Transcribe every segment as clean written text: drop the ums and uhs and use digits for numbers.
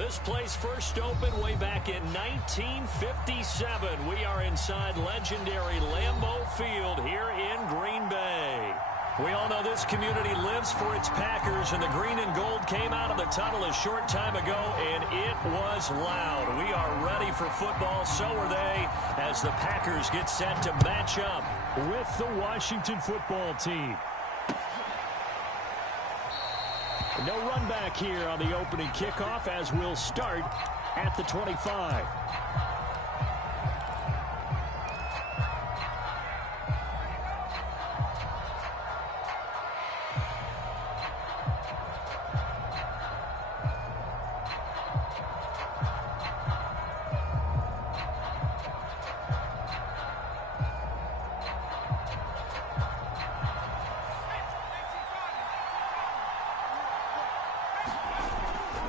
This place first opened way back in 1957. We are inside legendary Lambeau Field here in Green Bay. We all know this community lives for its Packers, and the green and gold came out of the tunnel a short time ago, and it was loud. We are ready for football, so are they, as the Packers get set to match up with the Washington football team. No run back here on the opening kickoff, as we'll start at the 25.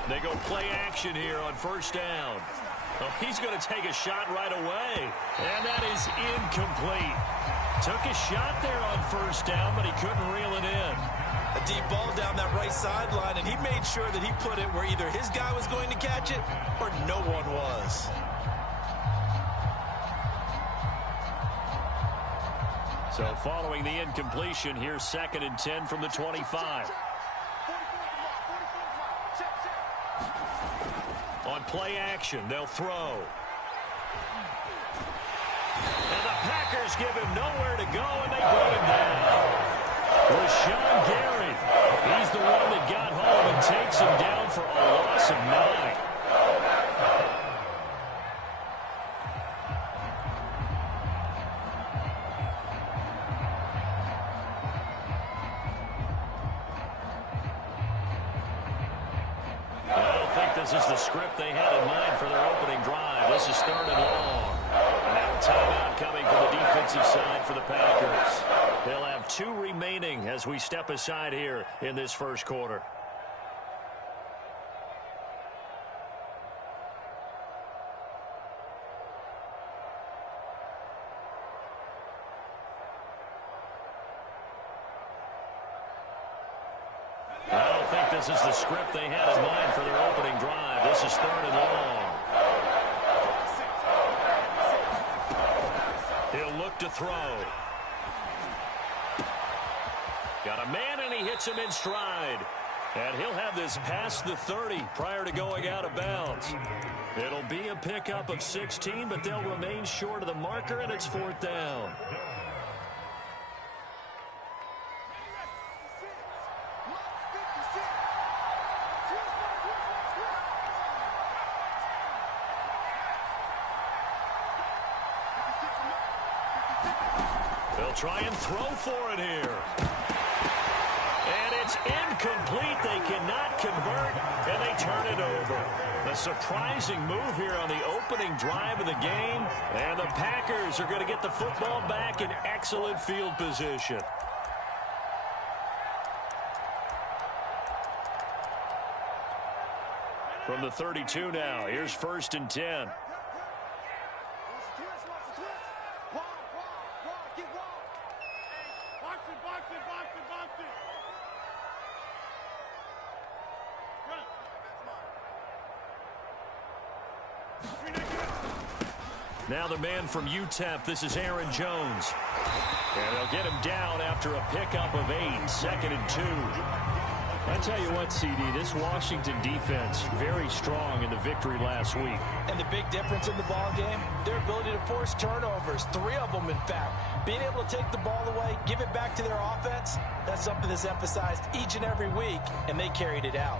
They go play action here on first down. Oh, he's going to take a shot right away. And that is incomplete. Took a shot there on first down, but he couldn't reel it in. A deep ball down that right sideline, and he made sure that he put it where either his guy was going to catch it or no one was. So following the incompletion, here's 2nd and 10 from the 25. On play action, they'll throw. And the Packers give him nowhere to go, and they bring him down. Rashawn Gary, he's the one that got home and takes him down for a loss of 9. This is the script they had in mind for their opening drive. This is 3rd and long. And now a timeout coming from the defensive side for the Packers. They'll have 2 remaining as we step aside here in this first quarter. I don't think this is the script they had in mind for their opening drive. This is 3rd and long. He'll look to throw. Got a man, and he hits him in stride. And he'll have this past the 30 prior to going out of bounds. It'll be a pickup of 16, but they'll remain short of the marker, and it's 4th down. They'll try and throw for it here. And it's incomplete. They cannot convert, and they turn it over. A surprising move here on the opening drive of the game, and the Packers are going to get the football back in excellent field position. From the 32 now, here's 1st and 10. Now the man from UTEP, this is Aaron Jones. And they'll get him down after a pickup of 8, 2nd and 2. I tell you what, CD, this Washington defense, very strong in the victory last week. And the big difference in the ball game, their ability to force turnovers, 3 of them in fact. Being able to take the ball away, give it back to their offense, that's something that's emphasized each and every week, and they carried it out.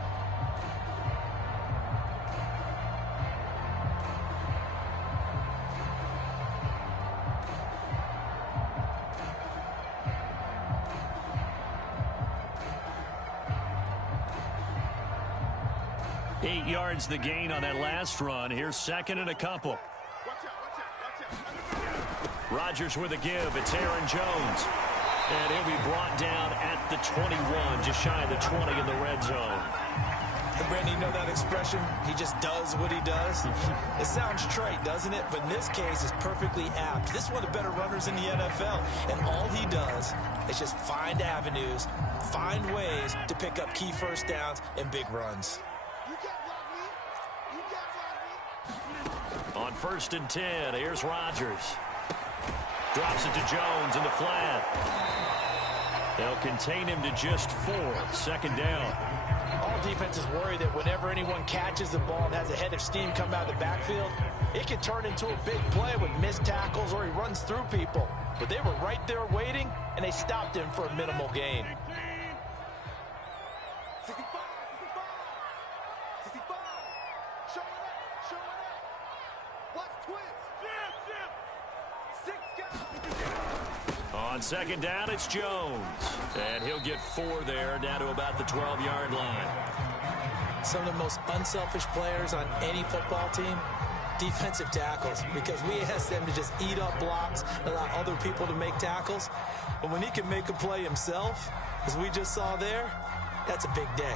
Eight yards the gain on that last run. Here's 2nd and a couple. Rodgers with a give. It's Aaron Jones. And he'll be brought down at the 21, just shy of the 20 in the red zone. And Brandon, you know that expression? He just does what he does. It sounds trite, doesn't it? But in this case, it's perfectly apt. This is one of the better runners in the NFL. And all he does is just find avenues, find ways to pick up key first downs and big runs. on 1st and 10. Here's Rodgers. Drops it to Jones in the flat. They'll contain him to just 4. 2nd down. All defenses worry that whenever anyone catches the ball and has a head of steam come out of the backfield, it can turn into a big play with missed tackles or he runs through people. But they were right there waiting, and they stopped him for a minimal gain. On 2nd down, it's Jones. And he'll get 4 there, down to about the 12-yard line. Some of the most unselfish players on any football team, defensive tackles, because we ask them to just eat up blocks, allow other people to make tackles. But when he can make a play himself, as we just saw there, that's a big day.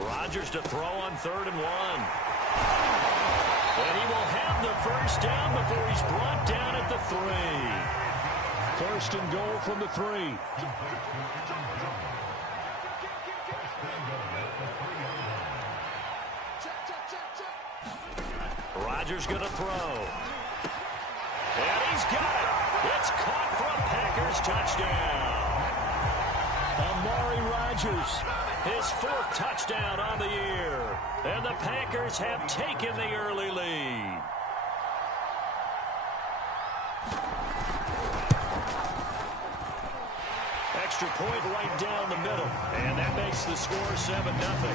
Rodgers to throw on 3rd and 1. And he will have the 1st down before he's brought down at the 3. 1st and goal from the 3. Rodgers going to throw. And he's got it. It's caught for a Packers touchdown. Amari Rodgers, his 4th touchdown on the year. And the Packers have taken the early lead. Extra point right down the middle. And that makes the score 7-0.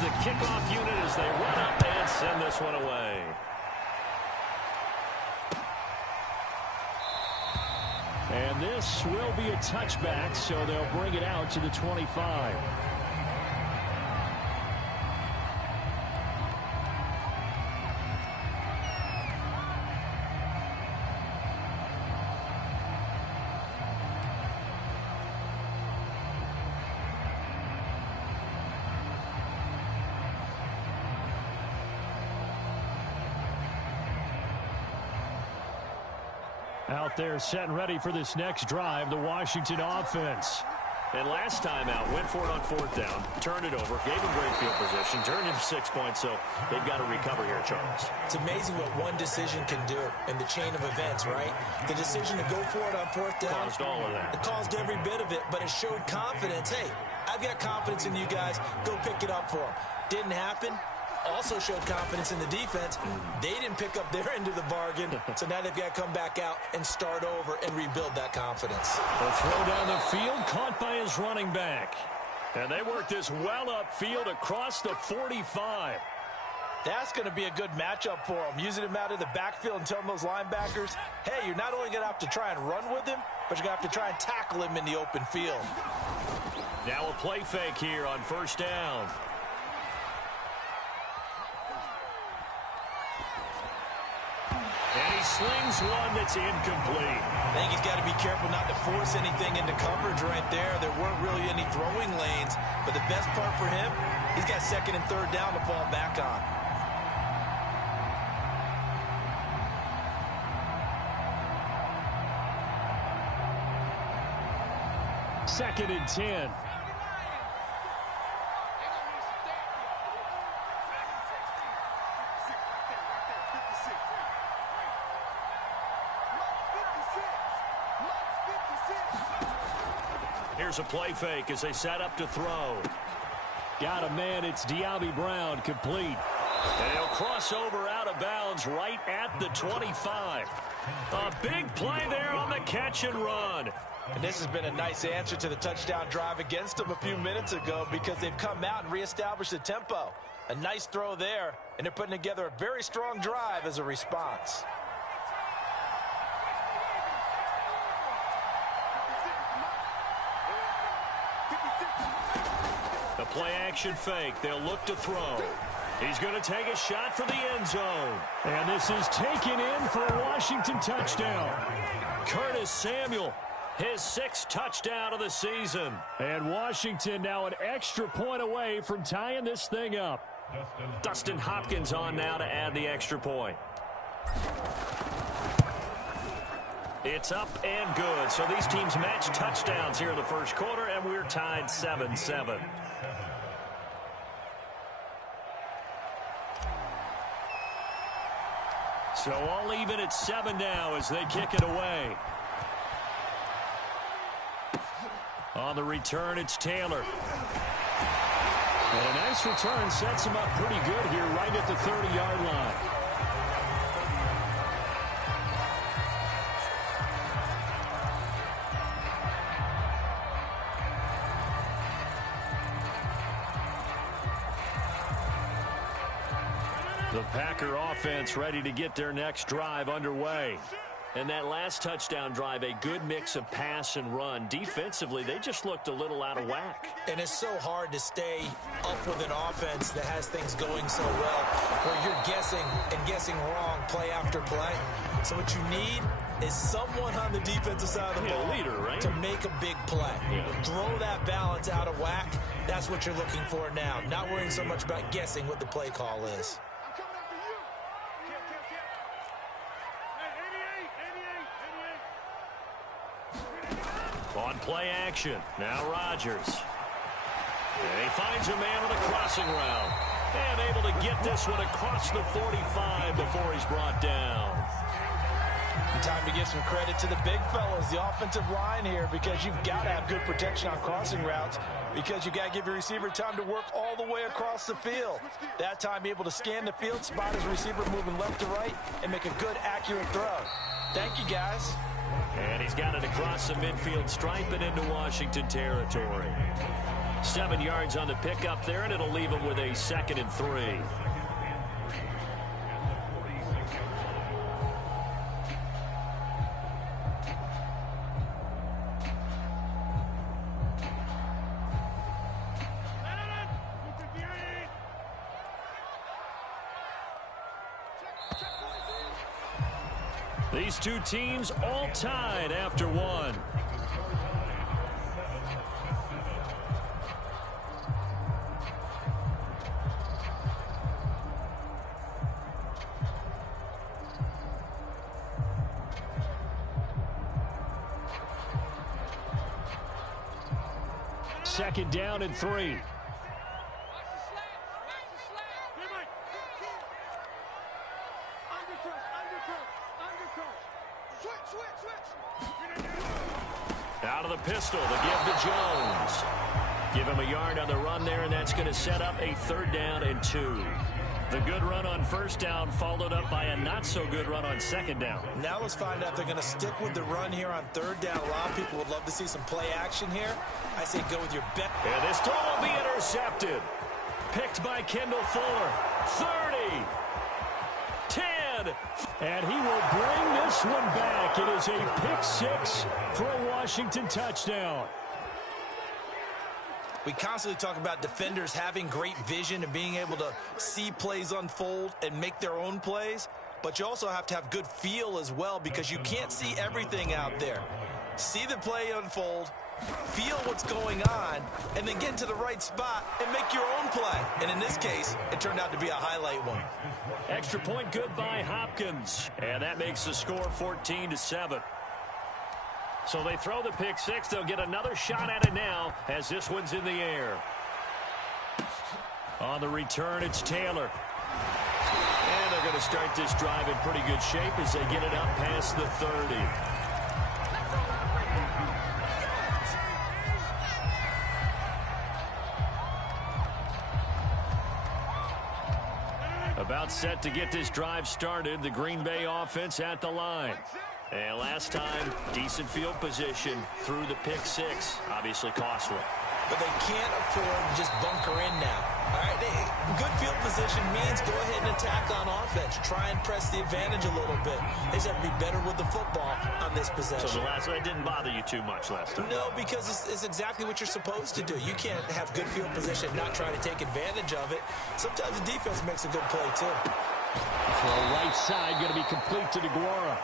The kickoff unit as they run up and send this one away. And this will be a touchback, so they'll bring it out to the 25. Out there set and ready for this next drive, the Washington offense. And last time out, went for it on 4th down, turned it over, gave him great field position, turned into 6 points, so they've got to recover here, Charles. It's amazing what one decision can do in the chain of events, right? The decision to go for it on 4th down. Caused all of that. It caused every bit of it, but it showed confidence. Hey, I've got confidence in you guys. Go pick it up for them. Didn't happen. Also showed confidence in the defense. They didn't pick up their end of the bargain, so now they've got to come back out and start over and rebuild that confidence. A throw down the field, caught by his running back. And they work this well upfield across the 45. That's going to be a good matchup for them, using him out of the backfield and telling those linebackers, hey, you're not only going to have to try and run with him, but you're going to have to try and tackle him in the open field. Now a play fake here on 1st down. And he slings one that's incomplete. I think he's got to be careful not to force anything into coverage right there. There weren't really any throwing lanes. But the best part for him, he's got 2nd and 3rd down to fall back on. Second and 10. Here's a play fake as they set up to throw. Got a man, it's Diaby Brown, complete. And he'll cross over out of bounds right at the 25. A big play there on the catch and run. And this has been a nice answer to the touchdown drive against them a few minutes ago because they've come out and reestablished the tempo. A nice throw there, and they're putting together a very strong drive as a response. The play action fake. They'll look to throw. He's going to take a shot for the end zone. And this is taken in for a Washington touchdown. Curtis Samuel His 6th touchdown of the season. And Washington now an extra point away from tying this thing up. Dustin Hopkins on now to add the extra point. It's up and good. So these teams match touchdowns here in the first quarter, and we're tied 7-7. So all even at 7 now as they kick it away. On the return, it's Taylor. And a nice return sets him up pretty good here right at the 30-yard line. The Packer offense ready to get their next drive underway. And that last touchdown drive, a good mix of pass and run. Defensively, they just looked a little out of whack. And it's so hard to stay up with an offense that has things going so well, where you're guessing and guessing wrong play after play. So what you need is someone on the defensive side of the ball leader, right? to make a big play. Throw that balance out of whack. That's what you're looking for now. Not worrying so much about guessing what the play call is. On play action, now Rodgers. And he finds a man on the crossing route. And able to get this one across the 45 before he's brought down. Time to give some credit to the big fellas, the offensive line here, because you've got to have good protection on crossing routes, because you got to give your receiver time to work all the way across the field. That time, be able to scan the field, spot his receiver moving left to right, and make a good, accurate throw. Thank you, guys. And he's got it across the midfield stripe and into Washington territory. 7 yards on the pickup there, and it'll leave him with a 2nd and 3. These two teams all tied after one. Second down and 3. Out of the pistol, the give to Jones. Give him a yard on the run there, and that's going to set up a 3rd down and 2. The good run on 1st down followed up by a not-so-good run on 2nd down. Now let's find out if they're going to stick with the run here on 3rd down. A lot of people would love to see some play action here. I say go with your bet. And this throw will be intercepted. Picked by Kendall Fuller. 30. 10. And he will bring this one back. It is a pick 6 for a Washington touchdown. We constantly talk about defenders having great vision and being able to see plays unfold and make their own plays. But you also have to have good feel as well, because you can't see everything out there. See the play unfold, feel what's going on, and then get into the right spot and make your own play. And in this case, it turned out to be a highlight one. Extra point good by Hopkins. And that makes the score 14-7. So they throw the pick 6. They'll get another shot at it now as this one's in the air. On the return, it's Taylor. And they're going to start this drive in pretty good shape as they get it up past the 30. About set to get this drive started. The Green Bay offense at the line. And last time, decent field position through the pick 6. Obviously costly. But they can't afford to just bunker in now. All right, good field position means go ahead and attack on offense. Try and press the advantage a little bit. They just have to be better with the football on this possession. So the last one didn't bother you too much last time? No, because it's exactly what you're supposed to do. You can't have good field position and not try to take advantage of it. Sometimes the defense makes a good play, too. For the right side, going to be complete to DeGuara.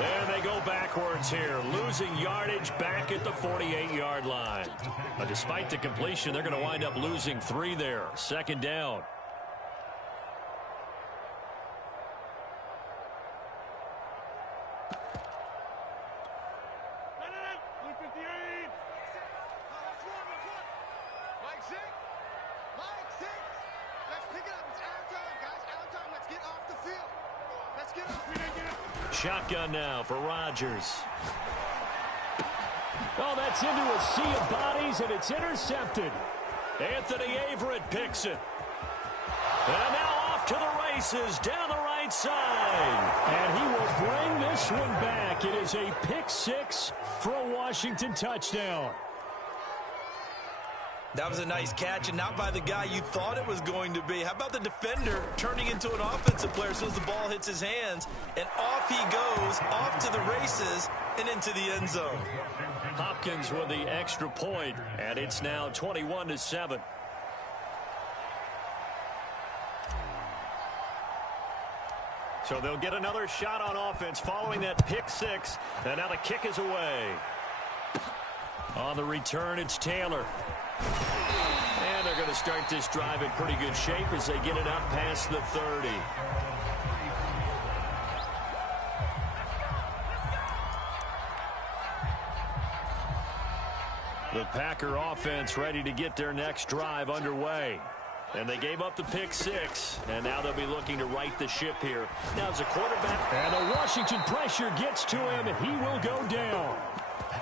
And they go backwards here, losing yardage back at the 48-yard line. Despite the completion, they're going to wind up losing 3 there. Second down. Shotgun now for Rodgers. Oh, that's into a sea of bodies, and it's intercepted. Anthony Averett picks it. And now off to the races down the right side. And he will bring this one back. It is a pick 6 for a Washington touchdown. That was a nice catch, and not by the guy you thought it was going to be. How about the defender turning into an offensive player as soon as the ball hits his hands, and off he goes, off to the races, and into the end zone. Hopkins with the extra point, and it's now 21-7. So they'll get another shot on offense following that pick 6, and now the kick is away. On the return, it's Taylor. And they're going to start this drive in pretty good shape as they get it up past the 30. The Packer offense ready to get their next drive underway. And they gave up the pick 6, and now they'll be looking to right the ship here. Now as a quarterback, and the Washington pressure gets to him, and he will go down.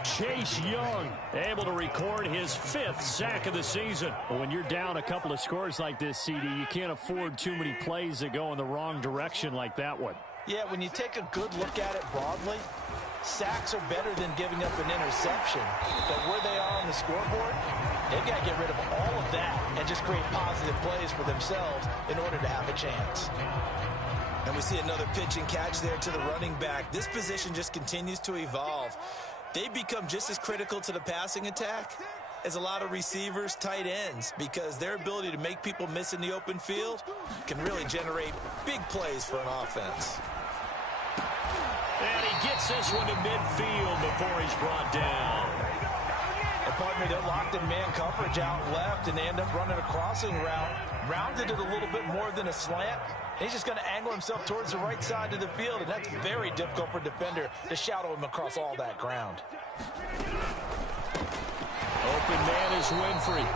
Chase Young able to record his 5th sack of the season. When you're down a couple of scores like this, CD, you can't afford too many plays that go in the wrong direction like that one. Yeah, when you take a good look at it broadly, sacks are better than giving up an interception. But where they are on the scoreboard, they've got to get rid of all of that and just create positive plays for themselves in order to have a chance. And we see another pitch and catch there to the running back. This position just continues to evolve. They become just as critical to the passing attack as a lot of receivers, tight ends, because their ability to make people miss in the open field can really generate big plays for an offense. And he gets this one to midfield before he's brought down. Pardon me, they're locked in man coverage out left, and they end up running a crossing route. Rounded it a little bit more than a slant. He's just going to angle himself towards the right side of the field, and that's very difficult for a defender to shadow him across all that ground. Open man is Winfrey.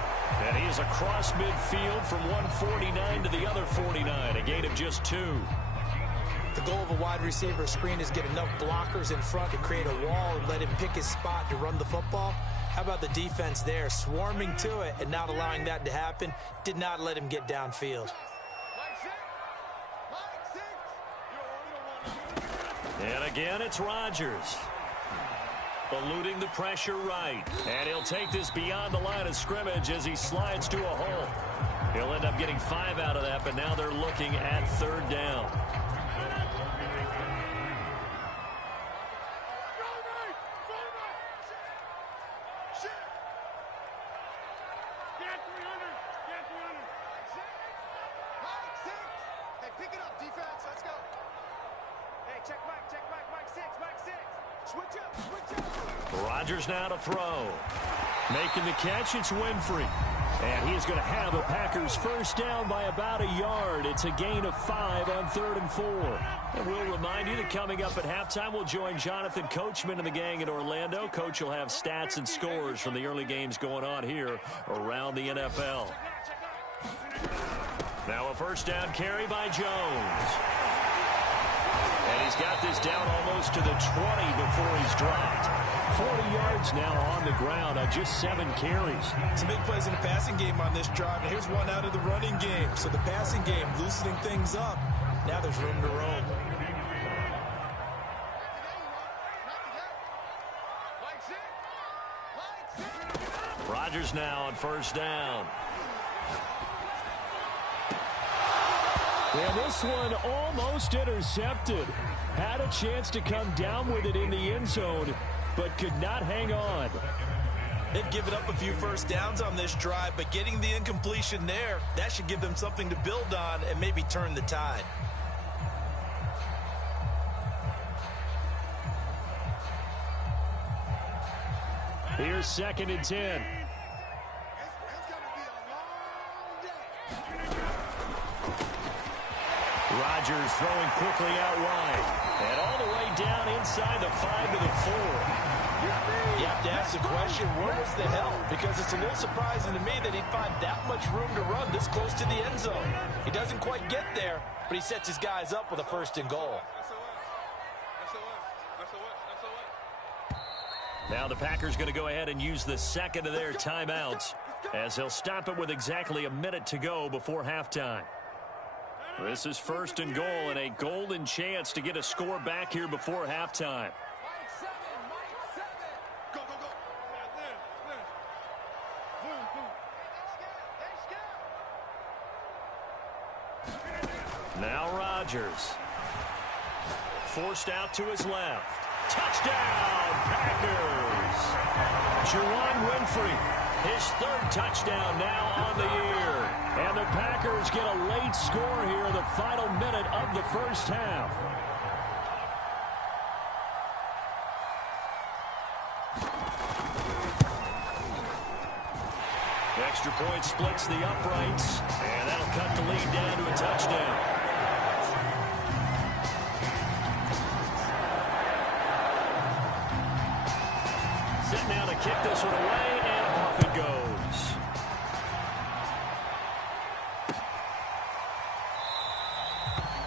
And he is across midfield from 149 to the other 49, a gain of just 2. The goal of a wide receiver screen is get enough blockers in front to create a wall and let him pick his spot to run the football. How about the defense there, swarming to it and not allowing that to happen? Did not let him get downfield. And again, it's Rodgers. Eluding the pressure right. And he'll take this beyond the line of scrimmage as he slides to a hole. He'll end up getting 5 out of that, but now they're looking at 3rd down. Rodgers now to throw. Making the catch, it's Winfrey. And he is going to have a Packers first down by about a yard. It's a gain of 5 on 3rd and 4. And we'll remind you that coming up at halftime, we'll join Jonathan Coachman and the gang in Orlando. Coach will have stats and scores from the early games going on here around the NFL. Now a first down carry by Jones. And he's got this down almost to the 20 before he's dropped. 40 yards now on the ground on just 7 carries. Some big plays in the passing game on this drive. And here's one out of the running game. So the passing game loosening things up. Now there's room to roam. Rodgers now on first down. And this one almost intercepted. Had a chance to come down with it in the end zone, but could not hang on. They've given up a few first downs on this drive, but getting the incompletion there, that should give them something to build on and maybe turn the tide. Here's 2nd and 10. Rodgers throwing quickly out wide. And all the way down inside the 5 to the 4. You have to ask the question, where was the help? Because it's a little surprising to me that he'd find that much room to run this close to the end zone. He doesn't quite get there, but he sets his guys up with a 1st and goal. Now the Packers going to go ahead and use the 2nd of their timeouts as they'll stop it with exactly a minute to go before halftime. This is 1st and goal and a golden chance to get a score back here before halftime. Now Rodgers. Forced out to his left. Touchdown, Packers! Juwan Winfrey, his 3rd touchdown now on the year. And the Packers get a late score here in the final minute of the 1st half. Extra point splits the uprights, and that'll cut the lead down to a touchdown. Set now to kick this one away, and off it goes.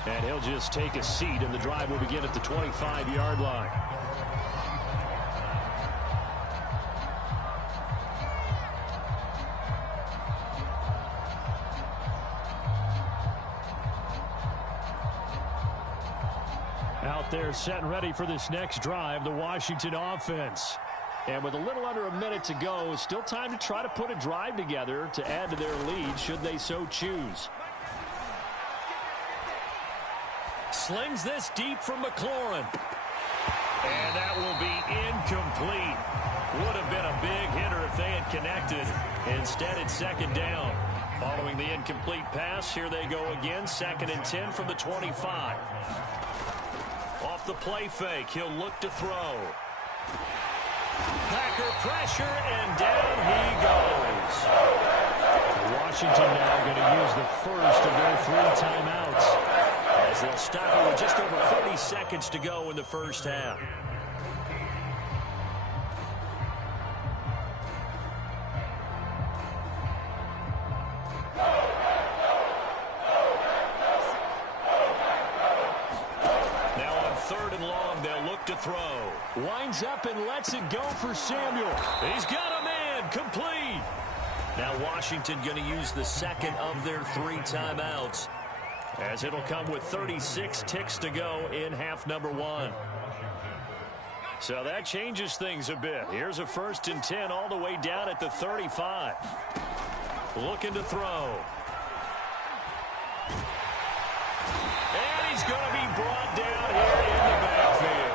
And he'll just take a seat, and the drive will begin at the 25-yard line. Out there set and ready for this next drive, the Washington offense. And with a little under a minute to go, still time to try to put a drive together to add to their lead should they so choose. Slings this deep from McLaurin. And that will be incomplete. Would have been a big hitter if they had connected. Instead, it's 2nd down. Following the incomplete pass, here they go again. 2nd and 10 from the 25. Off the play fake, he'll look to throw. Packer pressure, and down he goes. Washington now going to use the 1st of their 3 timeouts as they'll stop it with just over 30 seconds to go in the 1st half. To throw. Winds up and lets it go for Samuel. He's got a man. Complete. Now Washington going to use the 2nd of their 3 timeouts as it'll come with 36 ticks to go in half number 1. So that changes things a bit. Here's a 1st and 10 all the way down at the 35. Looking to throw. And he's going to be brought down here in the backfield.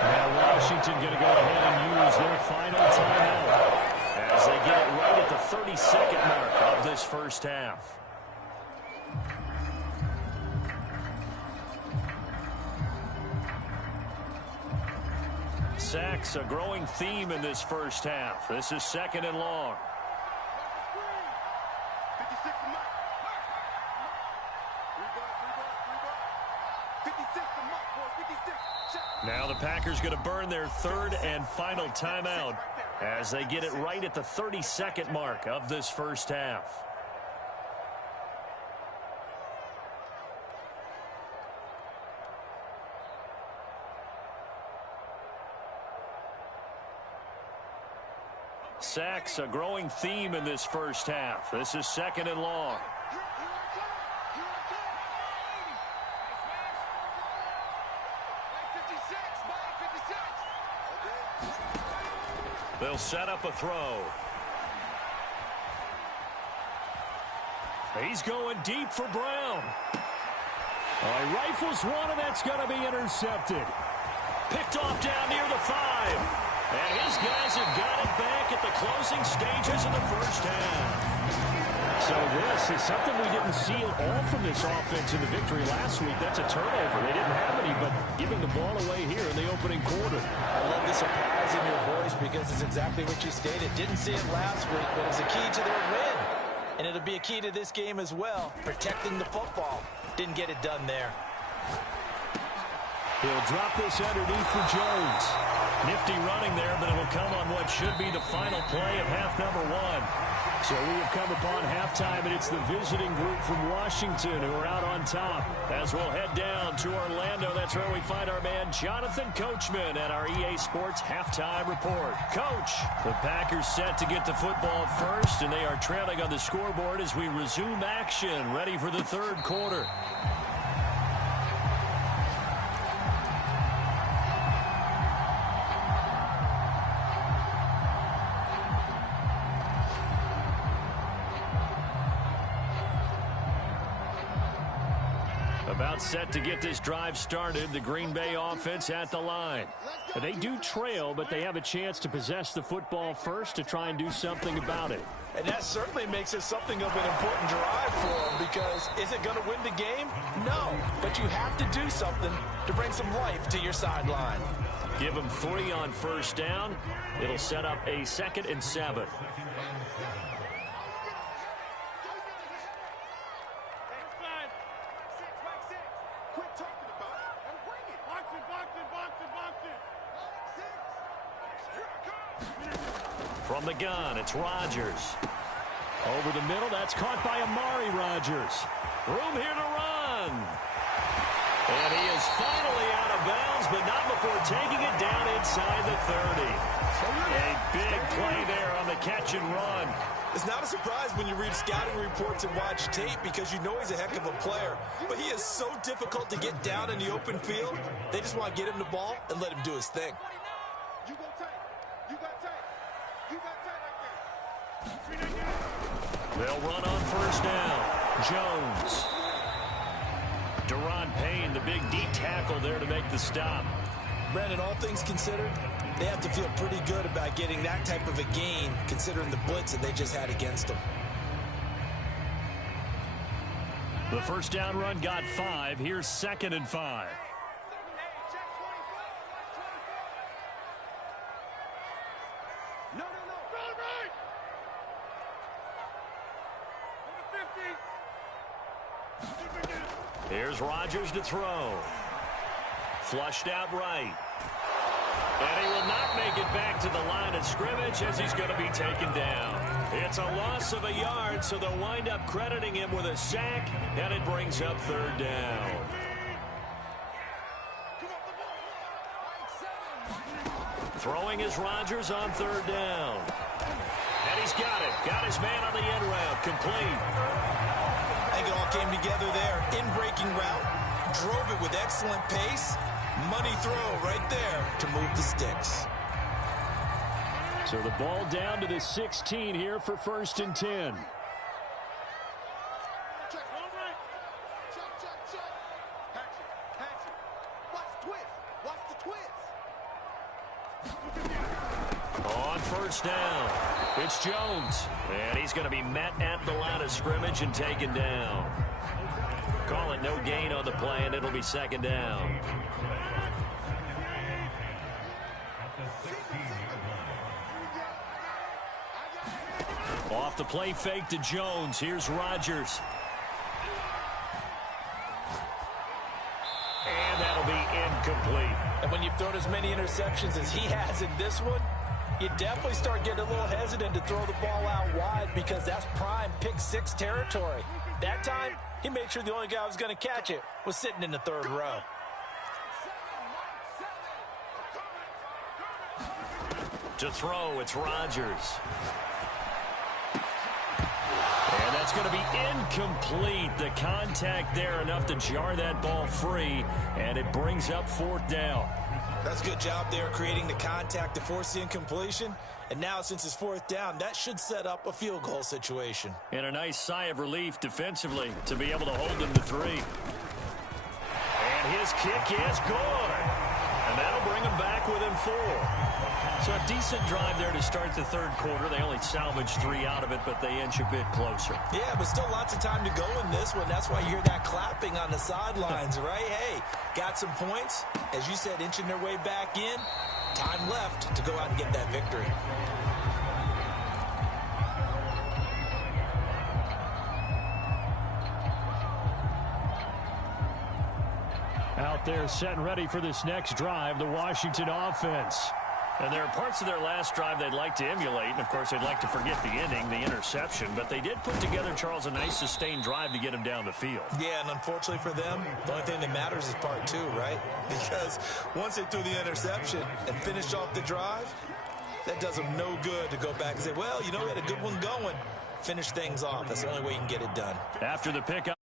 Now Washington going to go ahead and use their final timeout as they get it right at the 32nd mark of this 1st half. Sacks, a growing theme in this 1st half. This is 2nd and long. Now the Packers going to burn their 3rd and final timeout as they get it right at the 32nd mark of this 1st half. Sacks, a growing theme in this 1st half. This is 2nd and long. They'll set up a throw. He's going deep for Brown. He rifles one, and that's going to be intercepted. Picked off down near the 5. And his guys have got it back at the closing stages of the 1st half. So this is something we didn't see at all from this offense in the victory last week. That's a turnover. They didn't have any, but giving the ball away here in the opening quarter. I love the surprise in your voice because This is exactly what you stated. Didn't see it last week, but it's a key to their win. And it'll be a key to this game as well, protecting the football. Didn't get it done there. He'll drop this underneath for Jones. Nifty running there, but it'll come on what should be the final play of half number one. So we have come upon halftime, and it's the visiting group from Washington who are out on top. As we'll head down to Orlando, that's where we find our man Jonathan Coachman at our EA Sports Halftime Report. Coach, the Packers set to get the football first, and they are trailing on the scoreboard as we resume action, ready for the third quarter. About set to get this drive started. The Green Bay offense at the line. They do trail, but they have a chance to possess the football first to try and do something about it. And that certainly makes it something of an important drive for them, because is it going to win the game? No, but you have to do something to bring some life to your sideline. Give them 3 on first down. It'll set up a 2nd and 7. From the gun, it's Rodgers. Over the middle, that's caught by Amari Rodgers. Room here to run. And he is finally out of bounds, but not before taking it down inside the 30. A big play there on the catch and run. It's not a surprise when you read scouting reports and watch tape, because you know he's a heck of a player. But he is so difficult to get down in the open field. They just want to get him the ball and let him do his thing. They'll run on first down. Jones. Deron Payne, the big D tackle there to make the stop. Brandon, all things considered, they have to feel pretty good about getting that type of a gain, considering the blitz that they just had against them. The first down run got 5. Here's 2nd and 5. Here's Rodgers to throw. Flushed out right. And he will not make it back to the line of scrimmage as he's going to be taken down. It's a loss of a yard, so they'll wind up crediting him with a sack, and it brings up 3rd down. Throwing is Rodgers on 3rd down. And he's got it. Got his man on the end route. Complete. I think it all came together there. In-breaking route. Drove it with excellent pace. Money throw right there to move the sticks. So the ball down to the 16 here for 1st and 10. On first down, it's Jones. And he's going to be met at the line of scrimmage and taken down. Call it no gain on the play, and it'll be 2nd down. Off the play fake to Jones. Here's Rodgers. And that'll be incomplete. And when you've thrown as many interceptions as he has in this one, you definitely start getting a little hesitant to throw the ball out wide, because that's prime pick 6 territory. That time, he made sure the only guy who was going to catch it was sitting in the 3rd row. To throw, it's Rodgers. And that's going to be incomplete. The contact there enough to jar that ball free, and it brings up 4th down. That's a good job there, creating the contact to force the incompletion. And now, since it's 4th down, that should set up a field goal situation. And a nice sigh of relief defensively to be able to hold them to 3. And his kick is good. And that'll bring him back within 4. So a decent drive there to start the 3rd quarter. They only salvaged 3 out of it, but they inch a bit closer. Yeah, but still lots of time to go in this one. That's why you hear that clapping on the sidelines, right? Hey, got some points. As you said, inching their way back in. time left to go out and get that victory. Out there set and ready for this next drive, the Washington offense. And there are parts of their last drive they'd like to emulate. And, of course, they'd like to forget the inning, the interception. But they did put together, Charles, a nice sustained drive to get them down the field. Yeah, and unfortunately for them, the only thing that matters is part two, right? Because once they threw the interception and finished off the drive, that does them no good to go back and say, well, you know, we had a good one going. Finish things off. That's the only way you can get it done. After the pickup.